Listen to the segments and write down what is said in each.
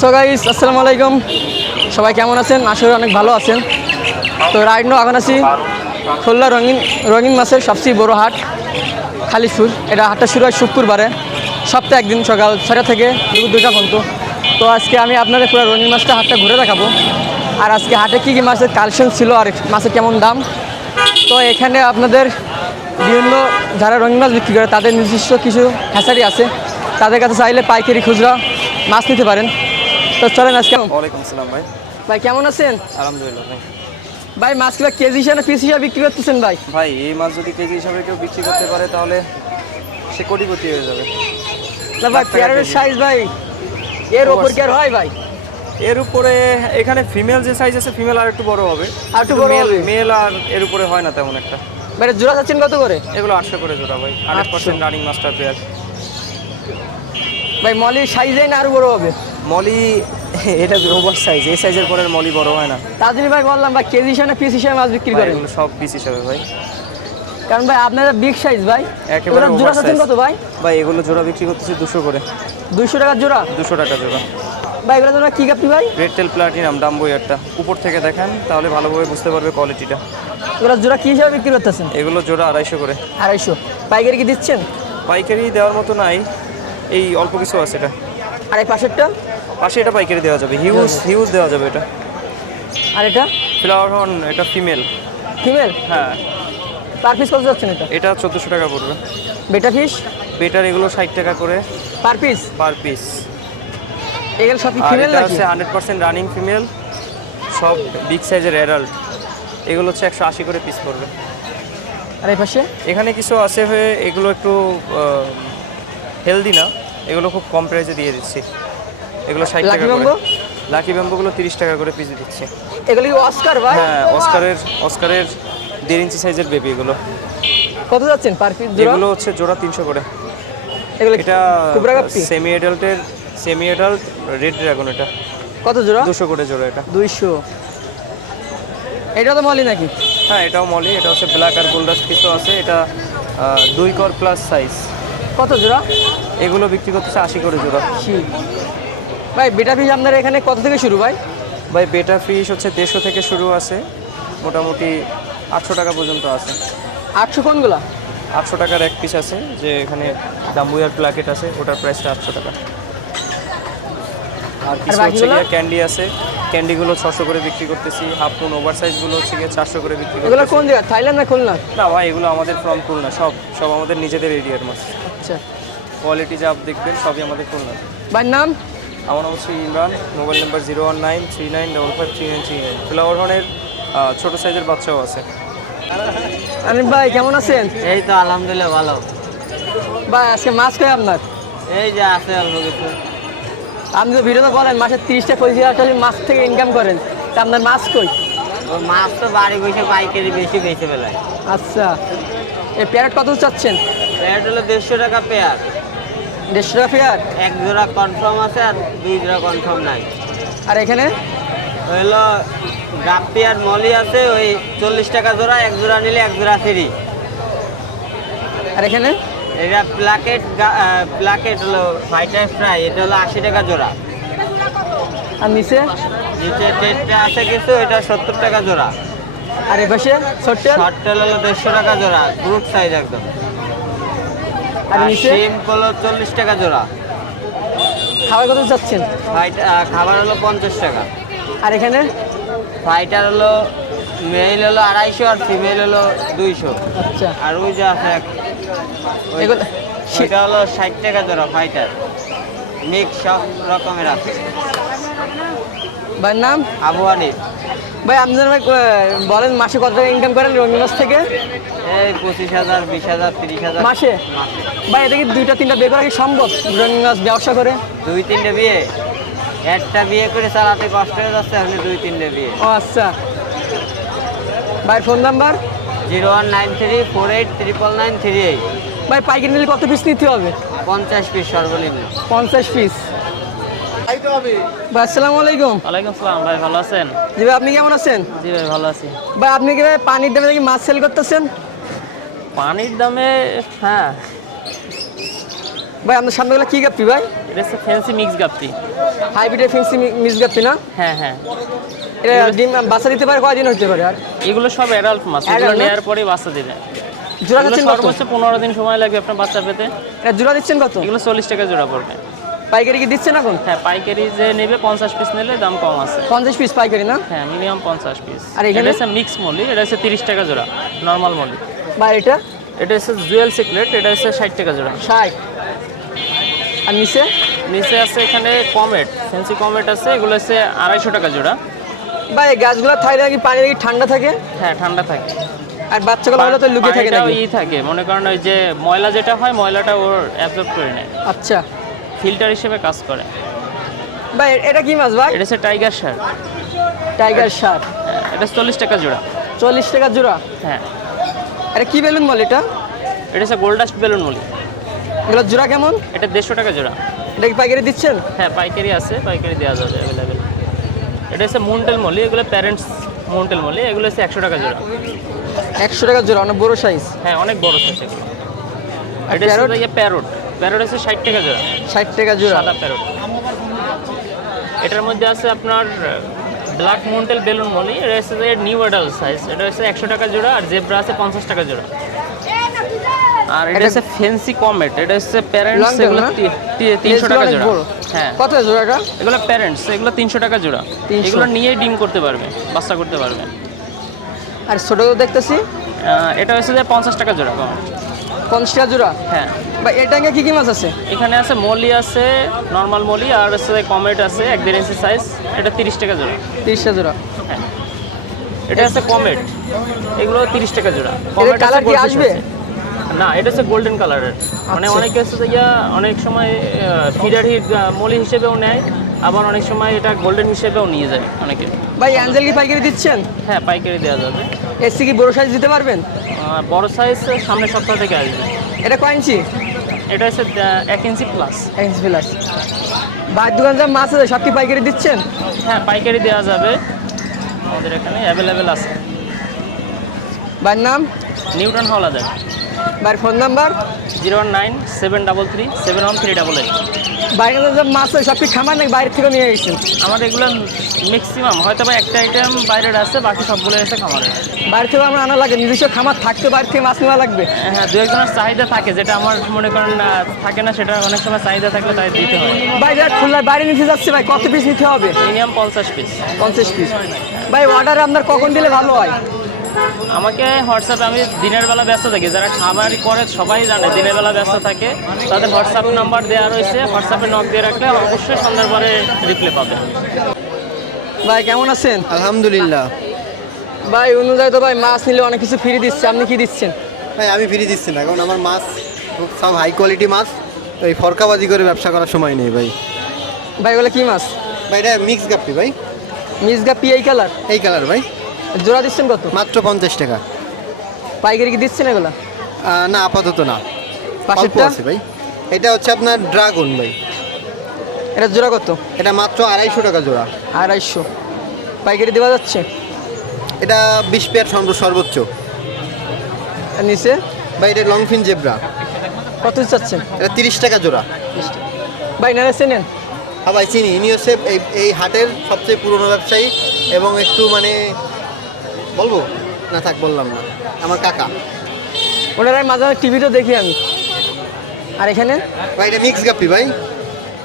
So guys, আসসালামু আলাইকুম। সবাই কেমন আছেন? আশা করি অনেক ভালো আছেন। তো রাইট নাও এখন আছি খুলনা রঙিন মাছের সবচেয়ে বড় হাট খালিশপুর। এটা হাটটা শুরু হয় শুক্রবারে, সপ্তাহে একদিন সকাল 6টা থেকে দুপুর 2টা পর্যন্ত। তো আজকে আমি আপনাদের পুরো রঙিন মাছটা হাটটা ঘুরে দেখাবো, আর আজকে হাটে কী কী মাছের কালেকশন ছিল আর মাছের কেমন দাম। তো এখানে আপনাদের বিভিন্ন যারা রঙিন মাছ বিক্রি করে তাদের নিজস্ব কিছু হ্যাচারি আছে, তাদের কাছে চাইলে পাইকারি খুচরা মাছ নিতে পারেন। তো চলেন আজকে। ওয়ালাইকুম আসসালাম ভাই। ভাই কেমন আছেন? আলহামদুলিল্লাহ ভাই। ভাই মাছগুলো কেজি হিসাবে পিস হিসাবে বিক্রি করতেছেন ভাই? ভাই এই মাছ যদি কেজি হিসাবে কেউ বিক্রি করতে পারে তাহলে সে কোটিপতি হয়ে যাবে। না ভাই, প্যারের সাইজ ভাই এর ওপর কি আর হয় ভাই? এর উপরে এখানে ফিমেল যে সাইজ আছে, ফিমেল আর একটু বড় হবে, আর একটু বড় হবে। মেল আর এর উপরে হয় না তেমন একটা। ভাই জোড়া চাচ্ছেন কত করে? এগুলো 800 করে জোড়া ভাই, 100% রানিং মাস্টার পেয়ার। ভাই মলির সাইজে না আরো বড় হবে? মলি এটা ওভার সাইজ, এই সাইজের পরে মলি বড় হয় না। তার জন্য ভাই বললাম ভাই কেজি হিসাবে পিস হিসাবে মাছ বিক্রি করেন? এগুলো সব পিস হিসাবে ভাই, কারণ ভাই আপনারা বিগ সাইজ ভাই। একেবারে জোড়া চাচ্ছেন কত ভাই? ভাই এগুলো জোড়া বিক্রি করতেছি 200 করে। 200 টাকা জোড়া? 200 টাকা জোড়া ভাই। এগুলো তোমরা কি কাপি ভাই? রেড টেল প্লাটিনাম ডাম্বুয়ারটা। উপর থেকে দেখেন তাহলে ভালোভাবে বুঝতে পারবে কোয়ালিটিটা। এগুলো জোড়া কি হিসাবে বিক্রি করতেছেন? এগুলো জোড়া 250 করে। 250? পাইকারি কি দিচ্ছেন? পাইকারি দেওয়ার মতো নাই, এই অল্প কিছু আছে। এটা আর এই পাশেরটা? পাশে এটা পাইকারি দেওয়া যাবে, হিউজ দেওয়া যাবে এটা। আর এটা ফ্লাওয়ার হর্ন, এটা ফিমেল। ফিমেল? হ্যাঁ। পার পিস কত যাচ্ছেন এটা? এটা 1400 টাকা পড়বে। বেটা ফিশ? বেটার এগুলো 60 টাকা করে পার পিস? Per piece. এগুলো সব আর ফিমেল এটা নাকি? আছে 100% রানিং ফিমেল, সব বিগ সাইজের অ্যাডাল্ট। এগুলো হচ্ছে 180 করে পিস পড়বে। আর এই পাশে? এখানে কিছু আছে হয়ে এগুলো একটু হেলদি না, এগুলো খুব কম প্রাইসে দিয়ে দিচ্ছি। এগুলো 60 টাকা করে। লাকি ব্যাম্বোগুলো 30 টাকা করে পিস দিচ্ছি। এগুলো কি অস্কার ভাই? হ্যাঁ, অস্কারের 1.5 ইঞ্চি সাইজের বেবি এগুলো। কত যাচ্ছেন পার পিস জোড়া? এগুলো হচ্ছে জোড়া 300 করে। এগুলো এটা cobra guppy? Semi adult red dragon. এটা কত জোড়া? 200 করে জোড়া এটা। 200? এটা তো মলি নাকি? হ্যাঁ, এটাও মলি। এটা হচ্ছে ব্ল্যাক আর গোল্ডাস্ট কিছু আছে। এটা 2 কর প্লাস সাইজ। কত জোড়া? এগুলো বিক্রি করতেছে 80 করে জোড়া। ভাই বেটা ফিশ আপনার এখানে কত থেকে শুরু ভাই? ভাই বেটা ফিশ হচ্ছে 150 থেকে শুরু আছে, মোটামুটি 800 টাকা পর্যন্ত আছে। 800 কোনগুলা? 800 টাকার এক পিস আছে, যে এখানে ডাম্বুয়ার প্লাকেট আছে, ওটার প্রাইসটা 800 টাকা। আর কিছু হচ্ছে গিয়ে ক্যান্ডি আছে, ক্যান্ডিগুলো 600 করে বিক্রি করতেছি। হাফ মুন ওভার সাইজগুলো হচ্ছে গিয়ে 400 করে বিক্রি করতেছি। এগুলো কোন জায়গা, থাইল্যান্ড না খুলনা? না ভাই, এগুলো আমাদের ফ্রম খুলনা, সব আমাদের নিজেদের এরিয়ার মাছ। আচ্ছা, কোয়ালিটি যা দেখবেন সবই আমাদের খুলনা। ভাই নাম? আমার নাম হচ্ছে ইমরান, মোবাইল নাম্বার 01939555539। ফ্লাওয়ার হর্নের ছোটো সাইজের বাচ্চাও আছে। আনিফ ভাই কেমন আছেন? এই তো আলহামদুলিল্লাহ ভালো। ভাই আজকে মাছ কই আপনার? এই যে আছে অল্প কিছু। আপনি তো ভিডিওতে বলেন মাসে 30টা 25 টাকা মাছ থেকে ইনকাম করেন, তা আপনার মাছ কই? ওই মাছ তো বাড়ি বসে পাইকারি বেশি বেশি বেলায়। আচ্ছা, এই প্যারেট কত চাচ্ছেন? প্যারেট হলো 150 টাকা পেয়ার। 150 টাকা পেয়ার? এক জোড়া কনফার্ম আছে আর 2 জোড়া কনফার্ম নাই। আর এখানে হইলো গাপ্পি আর মলি আছে, ওই 40 টাকা জোড়া, এক জোড়া নিলে এক জোড়া ফ্রি। আর এখানে এটা প্লাকেট হলো ফাইটার ফ্রাই, এটা হলো 80 টাকা জোড়া। আর নিচে টেটটা আছে কিছু, এটা 70 টাকা জোড়া। আর এই পাশে ছোট্ট শর্টটেল হলো 150 টাকা জোড়া, গ্রুপ সাইজ একদম। আর নিচে শিম হলো 40 টাকা জোড়া। খাবার কত চাচ্ছেন? খাবার হলো 50 টাকা। আর এখানে ফাইটার হলো মেল হলো 250 আর ফিমেল হলো 200। আচ্ছা, আর ওই যে আছে এগুলো সেটা হলো 60 টাকা জোড়া। ফাইটার মিক্স সব রকমের আছে। ভাইয়ের নাম? আবু হানিফ। ভাই আপনার ভাই বলেন মাসে কত টাকা ইনকাম করেন রঙিন মাছ থেকে? এই 25,000 20,000 30,000 মাসে। ভাই এটা কি 2টা 3টা বিয়ে করা কি সম্ভব রঙিন মাছ ব্যবসা করে? 2-3টে বিয়ে, একটা বিয়ে করে চালাতে কষ্ট হয়ে যাচ্ছে, আপনি 2-3টে বিয়ে। ও আচ্ছা। ভাই ফোন নাম্বার? 019348993938। ভাই পাইকারি নিলে কত পিস নিতে হবে? 50 পিস সর্বনিম্ন। 50 পিস। ভাই আসসালামু আলাইকুম। ওয়ালাইকুম আসসালাম ভাই, ভালো আছেন? জি ভাই, আপনি কেমন আছেন? জি ভাই, ভালো আছি। ভাই আপনি কি ভাই পানির দামে কি মাছ সেল করতেছেন? পানির দামে হ্যাঁ, ভাই আপনার সামনে কি গাপ্পি ভাই? এটা হচ্ছে fancy mix গাপ্পি। Hybrid fancy mix গাপ্পি না? হ্যাঁ হ্যাঁ, এটা ডিম বাচ্চা দিতে পারে কয়দিন হতে পারে? আর এগুলো সব অ্যাডাল্ট মাছ, এগুলো Adult না? নেওয়ার পরেই বাচ্চা দিবে। জোড়া এগুলো দিচ্ছেন কত? সর্বোচ্চ 15 দিন সময় লাগবে আপনার বাচ্চা পেতে। এটা জোড়া দিচ্ছেন কত? এগুলো 40 টাকা জোড়া পড়বে। পাইকারি কি দিচ্ছেন এখন? হ্যাঁ, পাইকারি যে নেবে 50 পিস নিলে দাম কম আছে। 50 পিস পাইকারি না? হ্যাঁ, মিনিমাম 50 পিস। আর এখানে? এটা হচ্ছে মিক্স মলি, এটা হচ্ছে 30 টাকা জোড়া নর্মাল মলি। ভাই এটা এটা হচ্ছে জুয়েল সিক্রেট, এটা হচ্ছে 60 টাকা জোড়া। 60। আর নিচে নিচে আছে এখানে কমেট, ফ্যান্সি কমেট আছে, এগুলো হচ্ছে 250 টাকা জোড়া। ভাই এই গাছগুলো থাইলে কি পানি কি ঠান্ডা থাকে? হ্যাঁ, ঠান্ডা থাকে। আর বাচ্চাগুলো হলে তো লুকিয়ে থাকে পানিটাও নাকি? থাকে, মনে করেন ওই যে ময়লা যেটা হয় ময়লাটা ওর অ্যাবজর্ব করে নেয়, আচ্ছা ফিল্টার হিসেবে কাজ করে। ভাই এটা কি মাছ ভাই? এটা হচ্ছে টাইগার শার্ক, টাইগার শার্ক। এটা 40 টাকা জোড়া। 40 টাকা জোড়া। হ্যাঁ, এটা কি বেলুন বলে এটা? এটা হচ্ছে গোল্ডাস্ট বেলুন মলি, এগুলো জোড়া কেমন? এটা 150 টাকা জোড়া। এটা কি পাইকারি দিচ্ছেন? হ্যাঁ, পাইকারি আছে, পাইকারি দেওয়া যাবে অ্যাভেলেবেল। এটা হচ্ছে মুন্টেল মলি, এগুলো প্যারেন্টস মুন্টেল মলি, এগুলো হচ্ছে 100 টাকা জোড়া। 100 টাকা জোড়া, অনেক বড় সাইজ। হ্যাঁ, অনেক বড় সাইজ এগুলো। আর এটা প্যারট? হচ্ছে প্যারট, প্যারট হচ্ছে 60 টাকা জোড়া, 60 টাকা জোড়া। সাদা প্যারট। এটার মধ্যে আছে আপনার ব্ল্যাক মুন্টেল বেলুন মলি, এটা হচ্ছে নিউ অ্যাডাল্ট সাইজ, এটা হচ্ছে 100 টাকা জোড়া। আর জেব্রা আছে 50 টাকা জোড়া। আর এটা হচ্ছে ফেন্সি কমেট, এটা হচ্ছে প্যারেন্টস, Long tail এগুলো না? 300 টাকা অনেক জোড়া। বড়। হ্যাঁ, কত জোড়া এটা? এগুলো প্যারেন্টস, এগুলো 300 টাকা জোড়া। 300 এগুলো নিয়েই ডিম করতে পারবে, বাচ্চা করতে পারবে। আর ছোটগুলো দেখতেছি এটা হচ্ছে যে 50 টাকা জোড়া। 50 টাকা জোড়া। হ্যাঁ, ভাই এটা কি কি মাছ আছে? এখানে আছে মলি আছে, নর্মাল মলি, আর হচ্ছে কমেট আছে 1.5 ইঞ্চি সাইজ, এটা 30 টাকা জোড়া। 30 টাকা জোড়া। হ্যাঁ, এটা হচ্ছে কমেট, এগুলো 30 টাকা জোড়া। এর কমেট কালার কি আসবে? না, এটা হচ্ছে গোল্ডেন কালারের। মানে আচ্ছা। অনেকে হচ্ছে অনেক সময় ফিডারি মলি হিসেবেও নেয়, আবার অনেক সময় এটা গোল্ডেন হিসেবেও নিয়ে যায় অনেকে। ভাই অ্যাঞ্জেল কি পাইকারি দিচ্ছেন? হ্যাঁ, পাইকারি দেওয়া যাবে। এসি কি বড় সাইজ দিতে পারবেন? বড় সাইজ সামনের সপ্তাহ থেকে আসবে। এটা কয় ইঞ্চি? এটা হচ্ছে 1 ইঞ্চি প্লাস। 1 ইঞ্চি প্লাস। ভাই দোকান যা মাছ আছে সব কি পাইকারি দিচ্ছেন? হ্যাঁ, পাইকারি দেওয়া যাবে, আমাদের এখানে অ্যাভেলেবেল আছে। ভাইয়ের নাম? নিউটন হলাদার। ভাইয়ের ফোন নাম্বার? 019-733-71388। বাইরে যা মাছ আছে সব কি খামার নাকি বাইরে থেকে নিয়ে এসেছেন? আমাদের এগুলো ম্যাক্সিমাম হয়তো বা একটা আইটেম বাইরের আছে, বাকি সবগুলো আছে খামারের। বাইরে থেকে আমরা আনা লাগে, নিজস্ব খামার থাকতে বাইরে থেকে মাছ নেওয়া লাগবে। হ্যাঁ, দু একজনের চাহিদা থাকে, যেটা আমার মনে করেন থাকে না, সেটা অনেক সময় চাহিদা থাকলে তাই দিতে হয়। ভাই যারা খুলনার বাইরে নিতে যাচ্ছে ভাই কত পিস নিতে হবে? Minimum 50 piece. 50 পিস। ভাই অর্ডার আপনার কখন দিলে ভালো হয়? আমাকে হোয়াটসঅ্যাপে, আমি দিনের বেলা ব্যস্ত থাকি, যারা খামারি করে সবাই জানে দিনের বেলা ব্যস্ত থাকে, তাদের হোয়াটসঅ্যাপ নাম্বার দেওয়া রয়েছে, হোয়াটসঅ্যাপে নক দিয়ে রাখলে অবশ্যই সন্ধ্যার পরে রিপ্লাই পাবে। ভাই কেমন আছেন? আলহামদুলিল্লাহ। ভাই অনুযায়ী তো ভাই মাছ নিলে অনেক কিছু ফ্রি দিচ্ছে, আপনি কি দিচ্ছেন? ভাই আমি ফিরে দিচ্ছি না, কারণ আমার মাছ খুব সব হাই কোয়ালিটি মাছ, তো এই ফরকাবাজি করে ব্যবসা করার সময় নেই ভাই। ভাই ওগুলো কি মাছ? ভাই এটা মিক্স গাপ্পি ভাই, মিসগা পি এই কালার। এই কালার ভাই। জোড়া দিচ্ছেন কত? মাত্র 50 টাকা। পাইকারি কি দিচ্ছেন এগুলা? না, আপাতত না, অল্প পাশেরটা? আছে ভাই। এটা হচ্ছে আপনার ড্রাগন ভাই, এটা জোড়া কত? এটা মাত্র 250 টাকা জোড়া। 250। পাইকারি দেওয়া যাচ্ছে? এটা 20 পেয়ার সর্বোচ্চ। আর নিচে ভাই এটা লংফিন জেব্রা, কত চাচ্ছেন? এটা 30 টাকা জোড়া। ভাই নারে চেনেন? হ্যাঁ ভাই চিনি, ইনি হচ্ছে এই হাটের সবচেয়ে পুরনো ব্যবসায়ী, এবং একটু মানে বলবো না, থাক বললাম না, আমার কাকা। ওনারা মাঝে মাঝে টিভিতে দেখি আমি। আর এখানে ভাই এটা মিক্স গাপ্পি ভাই,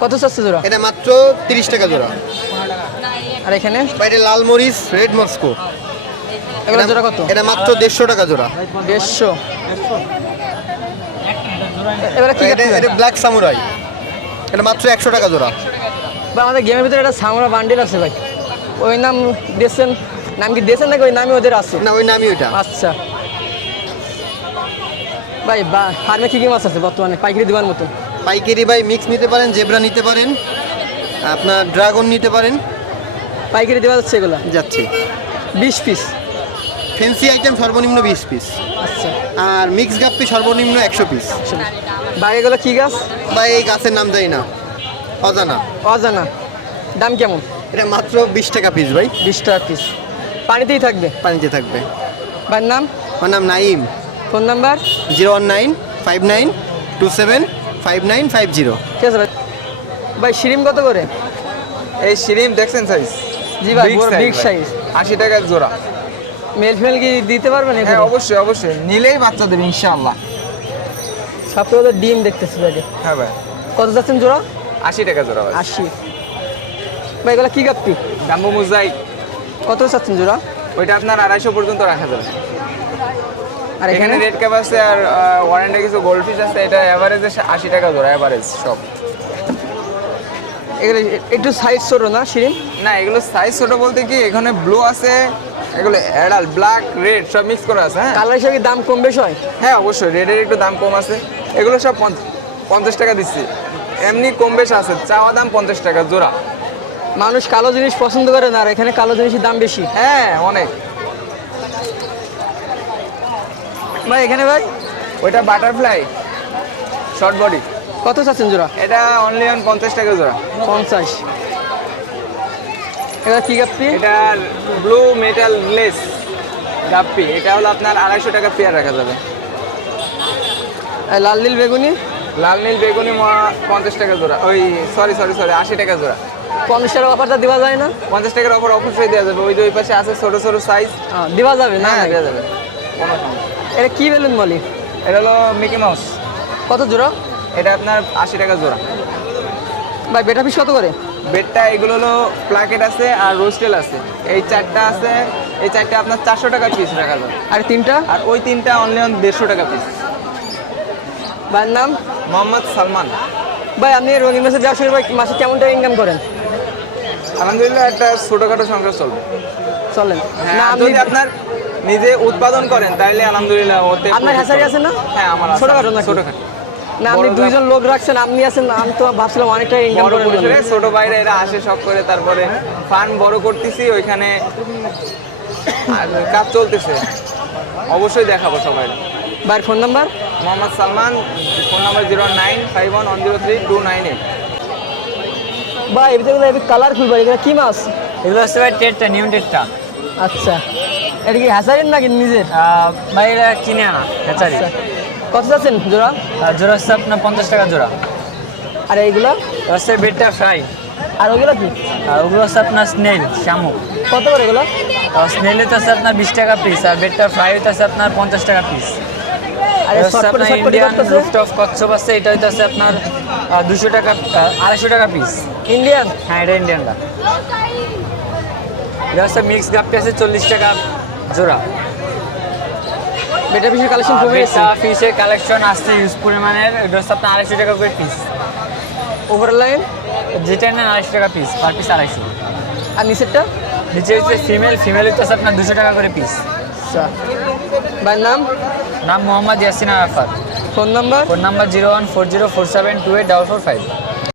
কত চাচ্ছে জোড়া? এটা মাত্র 30 টাকা জোড়া। আর এখানে ভাই এটা লাল মরিচ রেড মস্কো, এগুলো জোড়া কত? এটা মাত্র 150 টাকা জোড়া। 150। এবারে কি এটা এটা ব্ল্যাক সামুরাই, এটা মাত্র 100 টাকা জোড়া। ভাই আমাদের গেমের ভিতরে একটা সামরা বান্ডিল আছে ভাই, ওই নাম দিয়েছেন? নাম কি দিয়েছেন নাকি ওই নামই ওদের আছে? না, ওই নামই ওইটা। আচ্ছা ভাই, ফার্মে কি কি মাছ আছে বর্তমানে পাইকারি দেওয়ার মতো? পাইকারি ভাই মিক্স নিতে পারেন, জেব্রা নিতে পারেন, আপনার ড্রাগন নিতে পারেন। পাইকারি দেওয়া যাচ্ছে এগুলা? যাচ্ছে 20 পিস। ফ্যান্সি আইটেম সর্বনিম্ন 20 পিস, আচ্ছা। আর মিক্স গাপ্পি সর্বনিম্ন 100 পিস। ভাই এগুলো কি গাছ? ভাই এই গাছের নাম জানি না, অজানা। অজানা। দাম কেমন? এটা মাত্র 20 টাকা পিস ভাই, 20 টাকা পিস। পানিতেই থাকবে। পানিতে থাকবে। ভাইয়ের নাম? আমার নাম নাইম। Phone number? 01959275950। ঠিক আছে ভাই। ভাই শিরিম কত করে? এই শিরিম দেখছেন সাইজ? জি ভাই, Big বড় size বিগ ভাই। সাইজ। 80 টাকা জোড়া। মেল ফিমেল কি দিতে পারবেন হ্যাঁ এখানে? অবশ্যই অবশ্যই, নিলেই বাচ্চা দেবে ইনশাআল্লাহ। সবগুলো তো ডিম দেখতেছি ভাই। হ্যাঁ ভাই, কত যাচ্ছেন জোড়া? 80 টাকা জোড়া ভাই। 80। ভাই এগুলো কি গাপ্পি? জাম্বো মোজাইক, কত চাচ্ছেন জোড়া? ওইটা আপনার 250 পর্যন্ত রাখা যাবে। আর এখানে এখানে রেড ক্যাপ আছে আর ওয়ারেন্টে কিছু গোল্ডফিশ আছে, এটা এভারেজে 80 টাকা জোড়া, এভারেজ সব। এগুলো একটু সাইজ ছোট না শিরিম? না এগুলো সাইজ ছোট বলতে কি, এখানে ব্লু আছে, এগুলো অ্যাডাল্ট, ব্ল্যাক, রেড সব মিক্স করা আছে। হ্যাঁ কালার হিসাবে দাম কম বেশ হয়? হ্যাঁ অবশ্যই, রেডের একটু দাম কম আছে। এগুলো সব 50 টাকা দিচ্ছি, এমনি কম বেশ আছে, চাওয়া দাম 50 টাকা জোড়া। মানুষ কালো জিনিস পছন্দ করে না, আর এখানে কালো জিনিসের দাম বেশি। হ্যাঁ অনেক। ভাই এখানে ভাই ওইটা বাটারফ্লাই শর্ট বডি, কত চাচ্ছেন জোড়া? এটা অনলি অন 50 টাকা জোড়া। 50। এগুলো কি গাপ্পি? এটা ব্লু মেটাল লেস গাপ্পি, এটা হলো আপনার 250 টাকা পেয়ার রাখা যাবে। আর লাল নীল বেগুনি? লাল নীল বেগুনি 50 টাকা জোড়া, ওই সরি 80 টাকা জোড়া। 50 টাকার অফারটা দেওয়া যায় না? 50 টাকার অফার অবশ্যই দেওয়া যাবে। ওই যে ওই পাশে আছে ছোট ছোট সাইজ, দেওয়া যাবে না? হ্যাঁ দেওয়া যাবে, কোনো সমস্যা নেই। এটা কি বেলুন বলি? এটা হলো মিকি মাউস, কত জোড়া? এটা আপনার 80 টাকা জোড়া। ভাই বেটা পিস কত করে? বেডটা এগুলো হলো প্লাকেট আছে আর রোস্টেল আছে, এই চারটা আছে, এই চারটা আপনার 400 টাকা পিস রাখা যাবে। আর তিনটা? আর ওই তিনটা অনলি অন 150 টাকা পিস। ভাইয়ের নাম? মোহাম্মদ সালমান। ভাই আপনি রঙিন মাছের ব্যবসা ভাই মাসে কেমন টাকা ইনকাম করেন? আলহামদুলিল্লাহ একটা ছোটখাটো সংসার চলবে। চলেন হ্যাঁ, না আর আপনি যদি আপনার নিজে উৎপাদন করেন তাহলে আলহামদুলিল্লাহ ওতে আপনার হ্যাচারি আছে না? হ্যাঁ আমার আছে। ছোটখাটো নাকি? ছোটখাটো। না আপনি বড় দুইজন লোক রাখছেন, আপনি আছেন, আমি তো ভাবছিলাম অনেক টাকা ইনকাম বড় করেন বলে। পরিসরে ছোট বাইরে এরা আসে শখ করে, তারপরে ফান্ড বড় করতেছি ওইখানে, আর কাজ চলতেছে, অবশ্যই দেখাবো সবাই। ভাইয়ের phone number? Mohammad Salman, phone number 09511032298। ভাই এগুলো কালারফুল ভাই, এগুলো কি মাছ? এগুলো হচ্ছে ভাই টেটটা, নিউ টেটটা। আচ্ছা, এটা কি হ্যাচারির নাকি নিজের? ভাই এটা কিনে আনা হ্যাচারি। আচ্ছা। কত যাচ্ছেন জোড়া? জোড়া হচ্ছে আপনার 50 টাকা জোড়া। আর এইগুলো? এটা হচ্ছে বেডটা ফ্রাই। আর ওগুলো কি? আর ওগুলো হচ্ছে আপনার স্নেল, শামুক। কত করে এগুলো? স্নেল হচ্ছে আপনার 20 টাকা পিস, আর বেডটা ফ্রাই হচ্ছে আপনার 50 টাকা পিস। আর এটা হচ্ছে শর্টকাটে আপনার শর্টকাটে ইন্ডিয়ান করতেছে? রুফটপ কচ্ছপ আছে, এটা হচ্ছে আপনার 200 টাকা, 250 টাকা পিস। ইন্ডিয়ান? হ্যাঁ এটা ইন্ডিয়ানটা। এটা হচ্ছে মিক্স গাপ্পি আছে 40 টাকা জোড়া। বেটা পিসের কালেকশন কমে গেছে। ফিশের কালেকশন আসছে ইউজ পরিমাণের, এটা হচ্ছে আপনার 250 টাকা করে পিস। Over line? যেটা নেন 250 টাকা পিস, পার পিস 250। আর নিচেরটা? নিচে হচ্ছে ফিমেল, ফিমেল হচ্ছে আপনার 200 টাকা করে পিস। আচ্ছা। ভাইয়ের নাম? নাম Mohammad Yasin Arafat. Phone number? Phone number 01404728445।